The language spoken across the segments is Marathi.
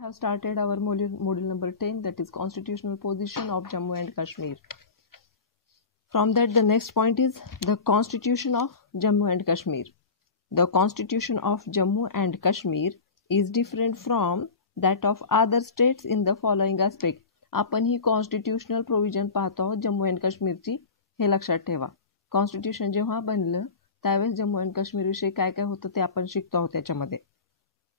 Have started our module number 10, that is constitutional position of Jammu and Kashmir. From that, the next point is the constitution of Jammu and Kashmir. The constitution of Jammu and Kashmir is different from that of other states in the following aspect. आपण ही कॉन्स्टिट्यूशनल प्रोव्हिजन पाहतो आहोत जम्मू अँड काश्मीरची, हे लक्षात ठेवा. कॉन्स्टिट्यूशन जेव्हा बनलं त्यावेळेस जम्मू अँड काश्मीर विषयी काय काय होतं ते आपण शिकतो आहोत त्याच्यामध्ये.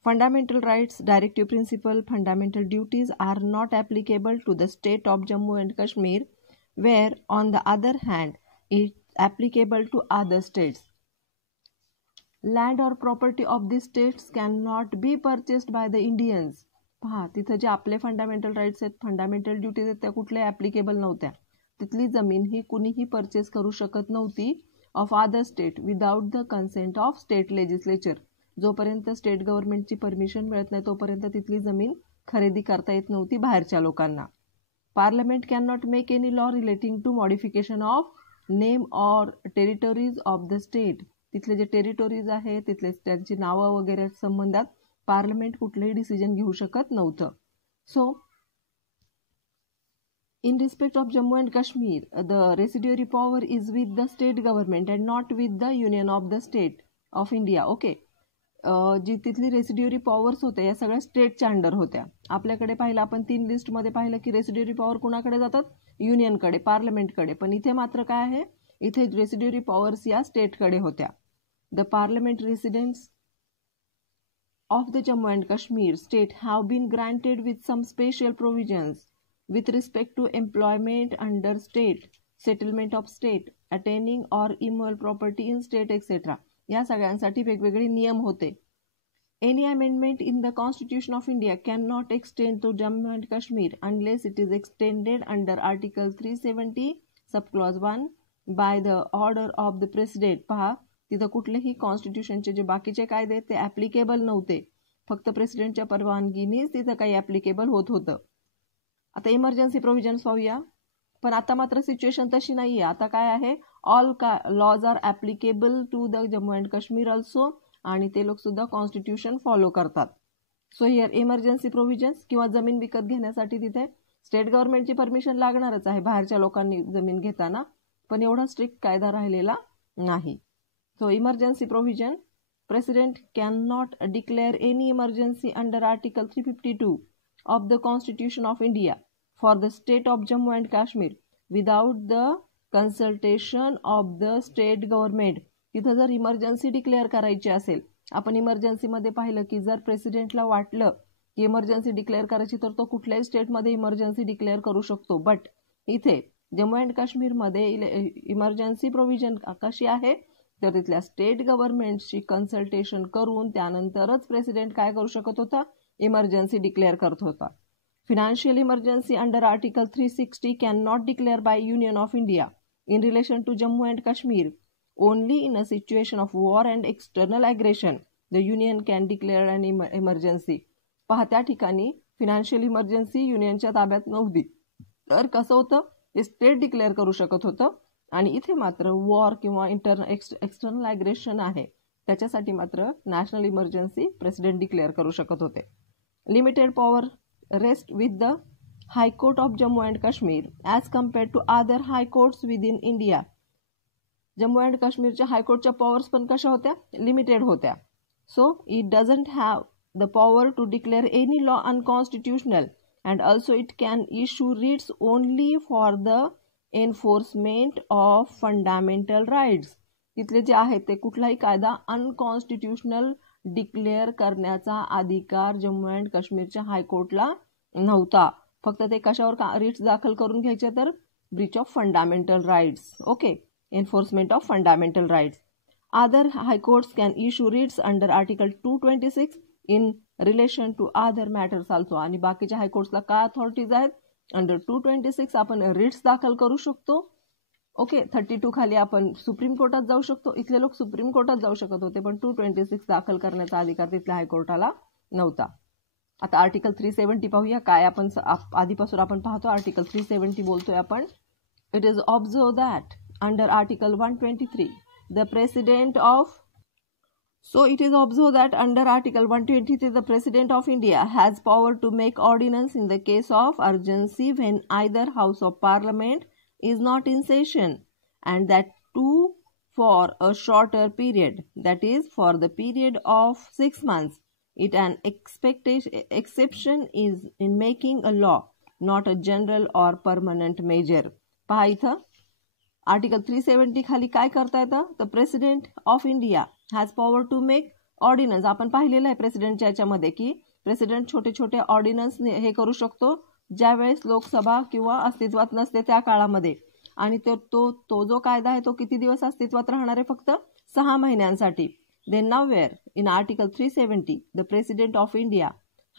Fundamental rights, directive principle, fundamental duties are not applicable to the state of Jammu and Kashmir, where on the other hand it's applicable to other states. Land or property of these states cannot be purchased by the Indians. पहा तिथं जे आपले फंडामेंटल राईट्स आहेत, फंडामेंटल ड्युटीज आहेत, त्या कुठल्याही ॲप्लिकेबल नव्हत्या. तिथली जमीन ही कुणीही परचेस करू शकत नव्हती of other state without the consent of state legislature. जोपर्यंत स्टेट गव्हर्नमेंटची परमिशन मिळत नाही तोपर्यंत तिथली जमीन खरेदी करता येत नव्हती बाहेरच्या लोकांना. Parliament can not make any law relating to modification of name or territories of the state. तिथले जे टेरिटोरीज आहेत तिथले त्यांची नावं वगैरे संबंधात पार्लमेंट कुठलंही डिसिजन घेऊ शकत नव्हतं. So in respect of Jammu and Kashmir, the residuary power is with the state government and not with the Union of the State of India. Okay. जी तिथली रेसिड्युअरी पॉवर्स होत्या या सगळ्या स्टेटच्या अंडर होत्या. आपल्याकडे पाहिलं आपण 3 लिस्टमध्ये पाहिलं की रेसिड्युअरी पॉवर कुणाकडे जातात, युनियनकडे, पार्लमेंटकडे. पण इथे मात्र काय आहे, इथे रेसिड्युअरी पॉवर्स या स्टेटकडे होत्या. The parliament residents of the Jammu and Kashmir state have been granted with some special provisions with respect to employment under state, settlement of state, attaining or immovable property in state, etc. या सगळ्यांसाठी वेगवेगळे नियम होते. Any amendment in the Constitution of India cannot extend to Jammu and Kashmir unless it is extended under Article 370 subclause 1 by the order of the President. पहा तिथं कुठलेही कॉन्स्टिट्यूशनचे जे बाकीचे कायदे आहेत ते ॲप्लिकेबल नव्हते, फक्त प्रेसिडेंटच्या परवानगीनेच तिथं काही ॲप्लिकेबल होत होतं. आता इमर्जन्सी प्रोव्हिजन्स पाहूया. पण आता मात्र सिच्युएशन तशी नाही आहे. आता काय आहे, all laws are applicable to the Jammu and Kashmir also, आणि ते लोकसुद्धा कॉन्स्टिट्यूशन फॉलो करतात. सो हिअर इमर्जन्सी प्रोव्हिजन्स किंवा जमीन विकत घेण्यासाठी तिथे स्टेट गव्हर्नमेंटची परमिशन लागणारच आहे बाहेरच्या लोकांनी जमीन घेताना, पण एवढा स्ट्रिक्ट कायदा राहिलेला नाही. So emergency provision, president can not declare any emergency under article 352 of the Constitution of India for the state of Jammu and Kashmir without the consultation of the state government. तिथं जर इमर्जन्सी डिक्लेअर करायची असेल, आपण इमर्जन्सीमध्ये पाहिलं की जर प्रेसिडेंटला वाटलं की इमर्जन्सी डिक्लेअर करायची तर तो कुठल्याही स्टेटमध्ये इमर्जन्सी डिक्लेअर करू शकतो. बट इथे जम्मू अँड काश्मीरमध्ये इमर्जन्सी प्रोव्हिजन कशी आहे तर तिथल्या स्टेट गव्हर्नमेंटची कन्सल्टेशन करून त्यानंतरच प्रेसिडेंट काय करू शकत होता, इमर्जन्सी डिक्लेअर करत होता. Financial emergency under article 360 can not declare by union of India in relation to Jammu and Kashmir. Only in a situation of war and external aggression the union can declare an emergency. पहा त्या ठिकाणी फिनान्शियल इमर्जन्सी युनियनच्या ताब्यात नव्हती, तर कसं होतं ते स्टेट डिक्लेअर करू शकत होतं. आणि इथे मात्र वॉर किंवा एक्सटर्नल ॲग्रेशन आहे त्याच्यासाठी मात्र नॅशनल इमर्जन्सी प्रेसिडेंट डिक्लेअर करू शकत होते. Limited power rests with the High Court of Jammu and Kashmir as compared to other high courts within India. Jammu and काश्मीरच्या हायकोर्टच्या पॉवर्स पण कशा होत्या, लिमिटेड होत्या. So it doesn't have the power to declare any law unconstitutional and also it can issue writs only for the enforcement of fundamental rights. तिथले जे आहेत ते कुठलाही कायदा अनकॉन्स्टिट्युशनल डिक्लेअर करण्याचा अधिकार जम्मू अँड काश्मीरच्या हायकोर्टला नव्हता. फक्त ते कशावर रिट्स दाखल करून घ्यायचे तर breach of fundamental rights. Okay, enforcement of fundamental rights. Other high courts can issue writs under article 226 in relation to other matters also. आणि बाकीच्या हायकोर्ट्सला काय अथॉरिटीज आहेत, अंडर 226 आपण रिट्स दाखल करू शकतो. ओके, 32 खाली आपण सुप्रीम कोर्टात जाऊ शकतो. इथले लोक सुप्रीम कोर्टात जाऊ शकत होते, पण 226 दाखल करण्याचा अधिकार तिथल्या हायकोर्टाला नव्हता. आता आर्टिकल 370 पाहूया. काय आपण आधीपासून आपण पाहतो आर्टिकल 370 बोलतोय आपण. It is observe that under article 123 the president of So it is observed that under Article 123, the President of India has power to make ordinance in the case of urgency when either House of Parliament is not in session, and that too for a shorter period, that is for the period of 6 months. It an exception is in making a law, not a general or permanent measure. पहा इथं आर्टिकल 370 खाली काय करता येतं? The president of India has power to make ordinance. आपण पाहिलेलं आहे प्रेसिडेंटच्या याच्यामध्ये की प्रेसिडेंट छोटे छोटे ऑर्डिनन्स हे करू शकतो ज्यावेळेस लोकसभा किंवा अस्तित्वात नसते त्या काळामध्ये. आणि तो जो कायदा आहे तो किती दिवस अस्तित्वात राहणार आहे? फक्त 6 महिन्यांसाठी. Then nowhere in article 370 the president of India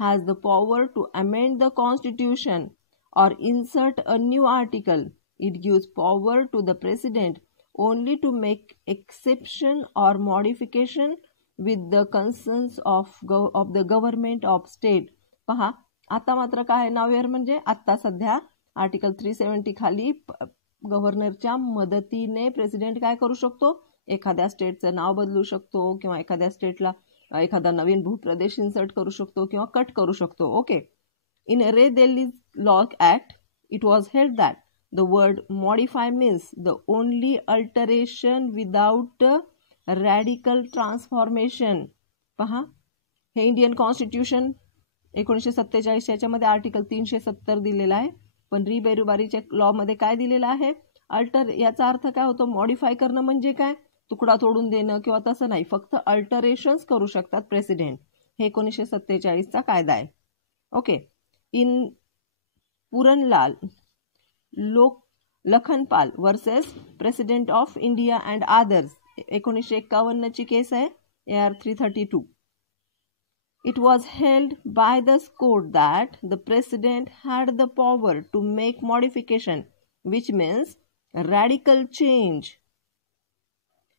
has the power to amend the constitution or insert a new article. It gives power to the president only to make exception or modification with the consent of the government of state. पहा आता मात्र काय नॉवेअर म्हणजे आता सध्या आर्टिकल 370 खाली गव्हर्नरच्या मदतीने प्रेसिडेंट काय करू शकतो? एखाद्या स्टेटचं नाव बदलू शकतो किंवा एखाद्या स्टेटला एखादा नवीन भूप्रदेश इन्सर्ट करू शकतो किंवा कट करू शकतो. Okay. In Ray Delhi's Law Act, it was held that the word modify means the only alteration without radical transformation. पहा हे इंडियन कॉन्स्टिट्यूशन 1947 याच्यामध्ये आर्टिकल 370 दिलेला आहे. पण री बेरुबारीच्या लॉमध्ये काय दिलेलं आहे? अल्टर. याचा अर्थ काय होतो? मॉडिफाय करणं म्हणजे काय? तुकडा तोडून देणं किंवा तसं नाही, फक्त अल्टरेशन्स करू शकतात प्रेसिडेंट. हे 1947चा कायदा आहे. Okay. In Puranlal Lakhanpal versus president of India and others 1951ची केस आहे AR 332. It was held by this court that the president had the power to make modification, which means radical change,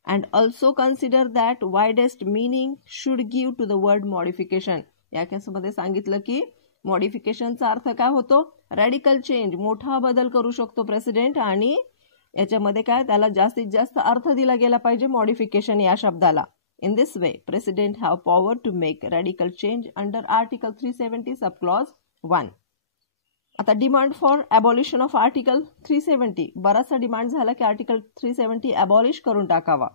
and also consider that widest meaning should give to the word modification. या केसमध्ये सांगितलं की मॉडिफिकेशनचा अर्थ काय होतो? रॅडिकल चेंज, मोठा बदल करू शकतो प्रेसिडेंट. आणि याच्यामध्ये काय त्याला जास्तीत जास्त अर्थ दिला गेला पाहिजे मॉडिफिकेशन या शब्दाला. In this way president have power to make radical change under article 370 sub clause 1. आता demand for abolition of article 370. बराचसा डिमांड झाला की आर्टिकल 370 ॲबॉलिश करून टाकावा.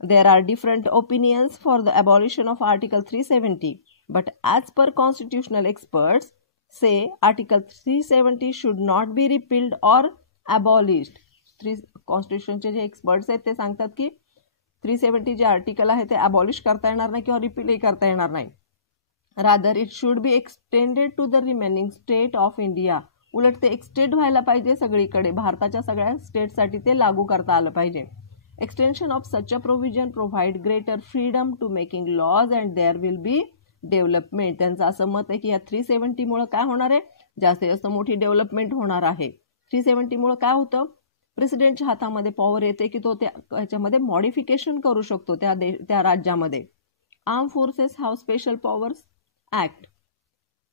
There are different opinions for the abolition of article 370. But as per constitutional experts say, Article 370 should not be repealed or abolished. कॉन्स्टिट्यूशनचे जे एक्सपर्ट्स आहेत ते सांगतात की 370 जे आर्टिकल आहे ते अबॉलिश करता येणार नाही किंवा रिपीलही करता येणार नाही. Rather it should be extended to the remaining state of India. उलट ते एक्सटेंड व्हायला पाहिजे सगळीकडे, भारताच्या सगळ्या स्टेटसाठी ते लागू करता आलं पाहिजे. Extension of such a provision provide greater freedom to making laws and there will be development. त्यांचं असं मत आहे की या 370 मुळे काय होणार आहे? जास्तीत जास्त मोठी डेव्हलपमेंट होणार आहे. 370 मुळे काय होतं? प्रेसिडेंटच्या हातामध्ये पॉवर येते की तो त्याच्यामध्ये मॉडिफिकेशन करू शकतो त्या राज्यामध्ये. Arm forces have special powers act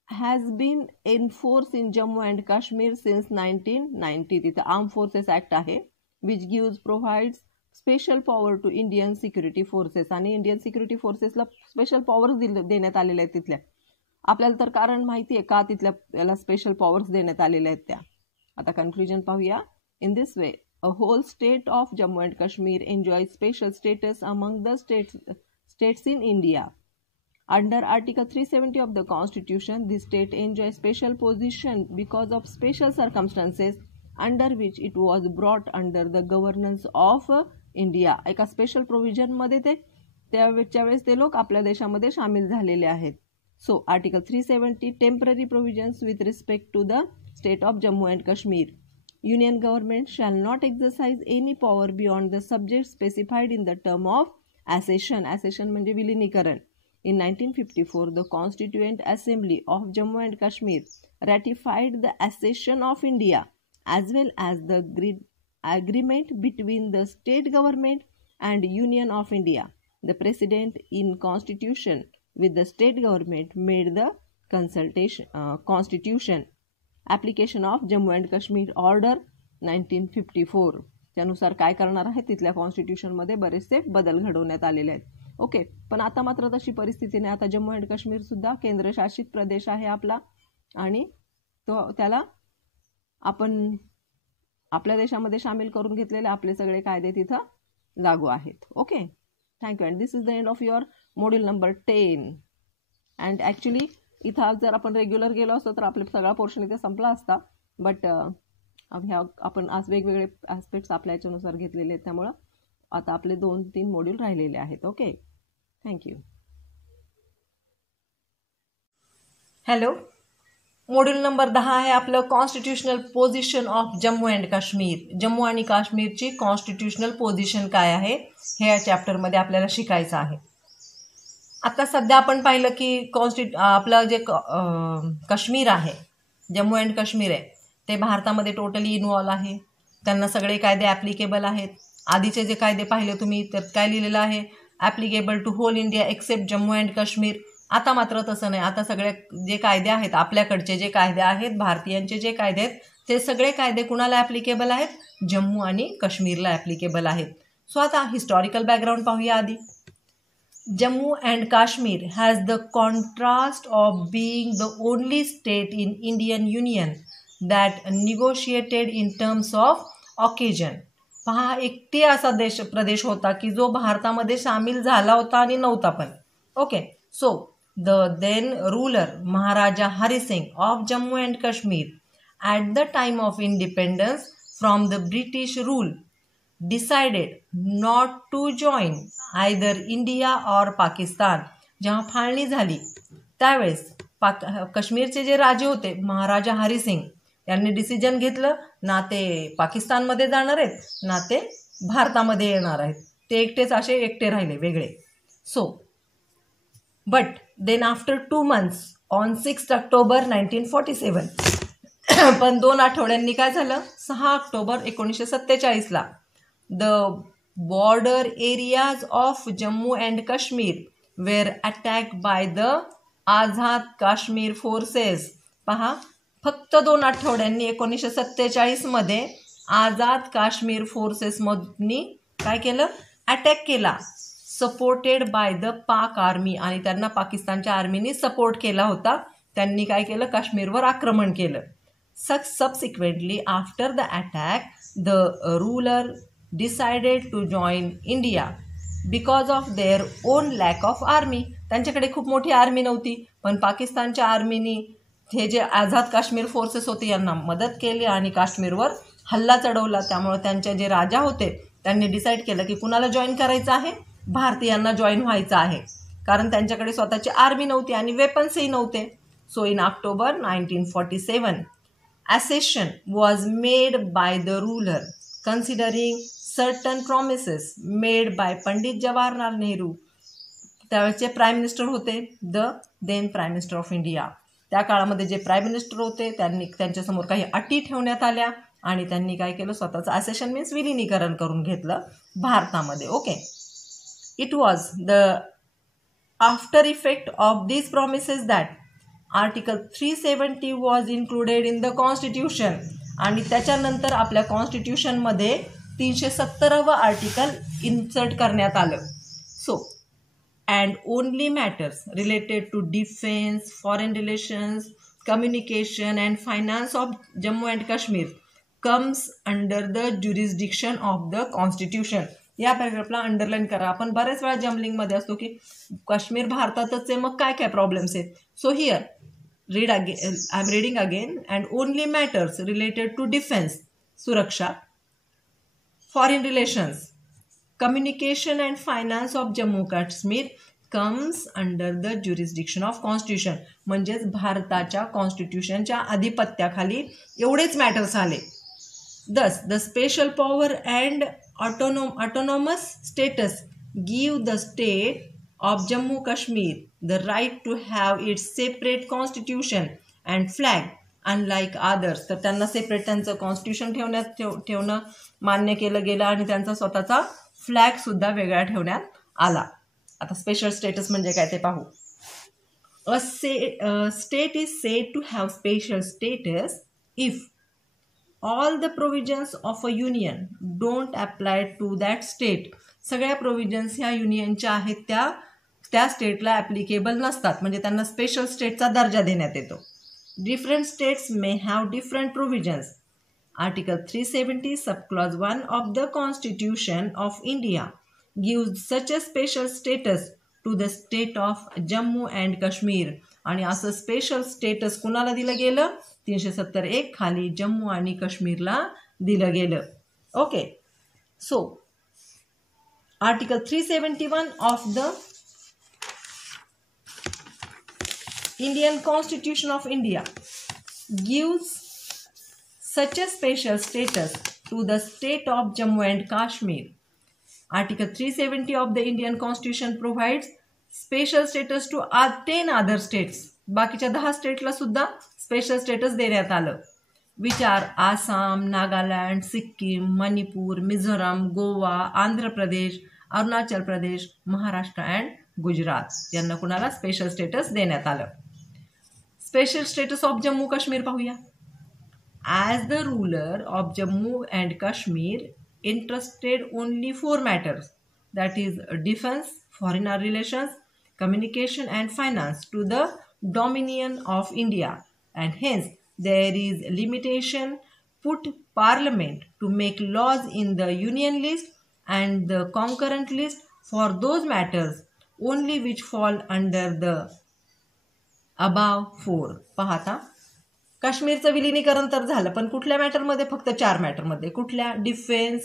has been enforce in Jammu and Kashmir since 1990. तिथं आर्म फोर्सेस ऍक्ट आहे which gives provides special power to Indian security forces. आणि इंडियन सिक्युरिटी फोर्सेसला स्पेशल पॉवर्स देण्यात आलेल्या आहेत तिथल्या. आपल्याला तर कारण माहिती आहे का तिथल्या याला स्पेशल पॉवर्स देण्यात आलेल्या आहेत त्या. आता कन्क्लुजन पाहूया. In this way a whole state of Jammu and Kashmir enjoy special status among the states in India. Under article 370 of the constitution the state enjoy special position because of special circumstances under which it was brought under the governance of India. एका स्पेशल प्रोव्हिजनमध्ये त्याच्या वेळेस ते लोक आपल्या देशामध्ये सामील झालेले आहेत. So article 370 temporary provisions with respect to the state of Jammu and Kashmir. Union government shall not exercise any power beyond the subject specified in the term of accession. Accession म्हणजे विलिनीकरण. In 1954, the Constituent Assembly of Jammu and Kashmir ratified the accession of India as well as the agreement between the state government and Union of India. The President in Constitution with the state government made the Constitution. Application of Jammu and Kashmir Order 1954. त्यानुसार काय करणार आहे तिथल्या कॉन्स्टिट्यूशनमध्ये बरेचसे बदल घडवण्यात आलेले आहेत. ओके. पण आता मात्र तशी परिस्थिती नाही. आता जम्मू अँड काश्मीर सुद्धा केंद्रशासित प्रदेश आहे आपला, आणि त्याला आपण आपल्या देशामध्ये सामील करून घेतलेले आपले सगळे कायदे तिथं लागू आहेत. Okay, thank you. And this is the end of your module number 10. And actually इथं जर आपण रेग्युलर गेलो असतो तर आपला सगळा पोर्शन इथे संपला असता, बट आपण आज वेगवेगळे ॲस्पेक्ट्स आपल्या याच्यानुसार घेतलेले आहेत, त्यामुळं आता आपले 2-3 मॉड्यूल राहिलेले आहेत. Okay, thank you. Hello, module number 10 आहे आपलं constitutional position of Jammu and Kashmir. Jammu आणि काश्मीरची कॉन्स्टिट्यूशनल पोझिशन काय आहे हे या चॅप्टरमध्ये आपल्याला शिकायचं आहे. आता सध्या आपण पाहिलं की आपलं जे काश्मीर आहे, जम्मू अँड काश्मीर आहे, ते भारतामध्ये टोटली इन्व्हॉल्व आहे. त्यांना सगळे कायदे ॲप्लिकेबल आहेत. आधीचे जे कायदे पाहिले तुम्ही त्यात काय लिहिलेलं आहे, applicable to whole India except Jammu and Kashmir. आता मात्र तसं नाही. आता सगळे जे कायदे आहेत आपल्याकडचे जे कायदे आहेत, भारतीयांचे जे कायदे आहेत, ते सगळे कायदे कुणाला ॲप्लिकेबल आहेत, जम्मू आणि काश्मीरला ॲप्लिकेबल आहेत. सो आता हिस्टॉरिकल बॅकग्राऊंड पाहूया आधी. Jammu and Kashmir has the contrast of being the only state in Indian union that negotiated in terms of occasion. पहा, एकटी असा प्रदेश होता की जो भारतामध्ये सामील झाला होता आणि नव्हता पण. Okay, so the then ruler Maharaja Hari Singh of Jammu and Kashmir at the time of independence from the British rule decided not to join either India or Pakistan. जेव्हा फाळणी झाली त्यावेळेस काश्मीरचे जे राजे होते महाराजा हरी सिंग यांनी डिसिजन घेतलं, ना ते पाकिस्तानमध्ये जाणार आहेत ना ते भारतामध्ये येणार आहेत. ते एकटे राहिले वेगळे. So but then after 2 months on 6 October 1947 पण 2 आठवड्यांनी काय झालं, 6 ऑक्टोबर 1947ला the border areas of Jammu and Kashmir were attack by the Azad Kashmir forces. पहा, फक्त 2 आठवड्यांनी 1947मध्ये आझाद काश्मीर फोर्सेसमधनी काय केलं, अटॅक केला, सपोर्टेड बाय द पाक आर्मी. आणि त्यांना पाकिस्तानच्या आर्मीने सपोर्ट केला होता. त्यांनी काय केलं, काश्मीरवर आक्रमण केलं. Subsequently after the attack the ruler decided to join India because of their own lack of army. त्यांच्याकडे खूप मोठी आर्मी नव्हती, पण पाकिस्तानच्या आर्मीनी हे जे आझाद काश्मीर फोर्सेस होते यांना मदत केली आणि काश्मीरवर हल्ला चढवला. त्यामुळे त्यांचे जे राजा होते त्यांनी डिसाईड केलं की कुणाला जॉईन करायचं आहे, भारतीयांना जॉईन व्हायचं आहे, कारण त्यांच्याकडे स्वतःची आर्मी नव्हती आणि वेपन्सही नव्हते. So in October 1947 accession was made by the ruler considering certain promises made by Pandit Jawaharlal Nehru. त्यावेळेचे प्राईम मिनिस्टर होते, the then prime minister of India. त्या काळामध्ये जे प्राईम मिनिस्टर होते त्यांनी त्यांच्यासमोर काही अटी ठेवण्यात आल्या आणि त्यांनी काय केलं, स्वतःचं ॲसेशन मीन्स विलिनीकरण करून घेतलं भारतामध्ये. Okay, it was the after effect of these promises that article 370 was included in the constitution. आणि त्याच्यानंतर आपल्या कॉन्स्टिट्यूशनमध्ये 370वं आर्टिकल इन्सर्ट करण्यात आलं. So and only matters related to defense, foreign relations, communication and finance of Jammu and Kashmir comes under the jurisdiction of the constitution. या पॅराग्राफला अंडरलाईन करा. आपण बऱ्याच वेळा जम्बलिंगमध्ये असतो की काश्मीर भारतातच आहे, मग काय काय प्रॉब्लेम्स आहेत. So here read again, I am reading again. And only matters related to defence, सुरक्षा, foreign relations, communication and finance of Jammu Kashmir comes under the jurisdiction of constitution. म्हणजेच भारताच्या कॉन्स्टिट्यूशनच्या अधिपत्याखाली एवढेच मॅटर्स आले. Thus the special power and autonomous status give the state of Jammu Kashmir the right to have its separate constitution and flag unlike others. तर त्यांना सेपरेट त्यांचं कॉन्स्टिट्यूशन ठेवणं मान्य केलं गेलं आणि त्यांचा स्वतःचा फ्लॅग सुद्धा वेगळा ठेवण्यात आला. आता स्पेशल स्टेटस म्हणजे काय ते पाहू. A state is said to have special status if all the provisions of a union don't apply to that state. सगळ्या प्रोव्हिजन्स ह्या युनियनच्या आहेत त्या स्टेटला ॲप्लिकेबल नसतात, म्हणजे त्यांना स्पेशल स्टेटचा दर्जा देण्यात येतो. Different states may have different provisions. Article 370 subclause 1 of the constitution of India gives such a special status to the state of Jammu and Kashmir. आणि असं स्पेशल स्टेटस कुणाला दिलं गेलं? 371 खाली जम्मू आणि काश्मीरला दिलं गेलं. Okay, so article 371 of the Indian Constitution of India gives such a special status to the state of Jammu and Kashmir. Article 370 of the Indian Constitution provides special status to 10 other states. बाकीच्या 10 स्टेटला सुद्धा स्पेशल स्टेटस देण्यात आलं, which are Assam, Nagaland, Sikkim, Manipur, Mizoram, Goa, Andhra Pradesh, Arunachal Pradesh, Maharashtra and Gujarat. यांना कुणाला स्पेशल स्टेटस देण्यात आलं. Special status of Jammu Kashmir पाहूया. As the ruler of Jammu and Kashmir interested only 4 matters, that is defence, foreign relations, communication and finance to the dominion of India, and hence there is limitation put parliament to make laws in the union list and the concurrent list for those matters only which fall under the above 4. पाहता, काश्मीरचं विलिनीकरण तर झालं, पण कुठल्या मॅटरमध्ये? फक्त 4 मॅटरमध्ये. कुठल्या? डिफेन्स,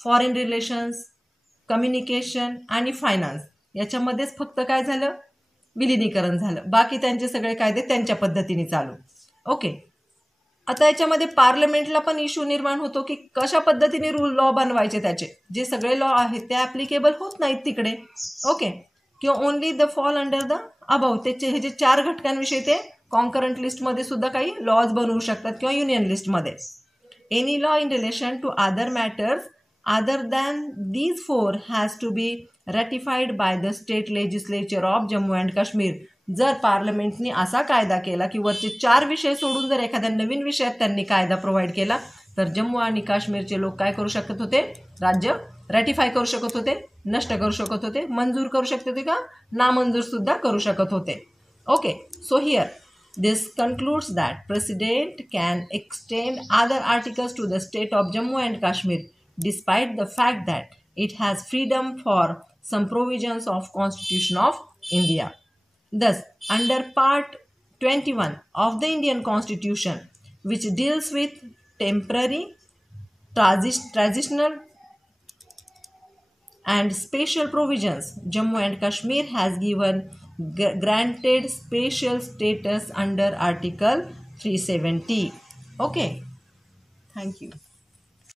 फॉरेन रिलेशन्स, कम्युनिकेशन आणि फायनान्स याच्यामध्येच फक्त काय झालं? विलिनीकरण झालं. बाकी त्यांचे सगळे कायदे त्यांच्या पद्धतीने चालू. ओके, आता याच्यामध्ये पार्लमेंटला पण इश्यू निर्माण होतो की कशा पद्धतीने लॉ बनवायचे. त्याचे जे सगळे लॉ आहेत ते ॲप्लिकेबल होत नाहीत तिकडे. ओके, किंवा only the fall under the above. त्याचे हे जे 4 घटकांविषयी ते कॉन्करंट लिस्टमध्ये सुद्धा काही लॉज बनवू शकतात किंवा युनियन लिस्टमध्ये. Any law in relation to other matters other than these 4 has to be ratified by the state legislature of Jammu and Kashmir. जर पार्लमेंटने असा कायदा केला की वरचे 4 विषय सोडून जर एखाद्या नवीन विषयात त्यांनी कायदा प्रोव्हाइड केला तर जम्मू आणि काश्मीरचे लोक काय करू शकत होते? राज्य रॅटिफाय करू शकत होते, नष्ट करू शकत होते, मंजूर करू शकत होते का नामंजूर सुद्धा करू शकत होते. Okay, so here this concludes that president can extend other articles to the state of Jammu and Kashmir despite the fact that it has freedom for some provisions of constitution of India. Thus, under Part 21 of the Indian Constitution, which deals with temporary, transitional and special provisions, Jammu and Kashmir has given granted special status under Article 370. Okay, thank you.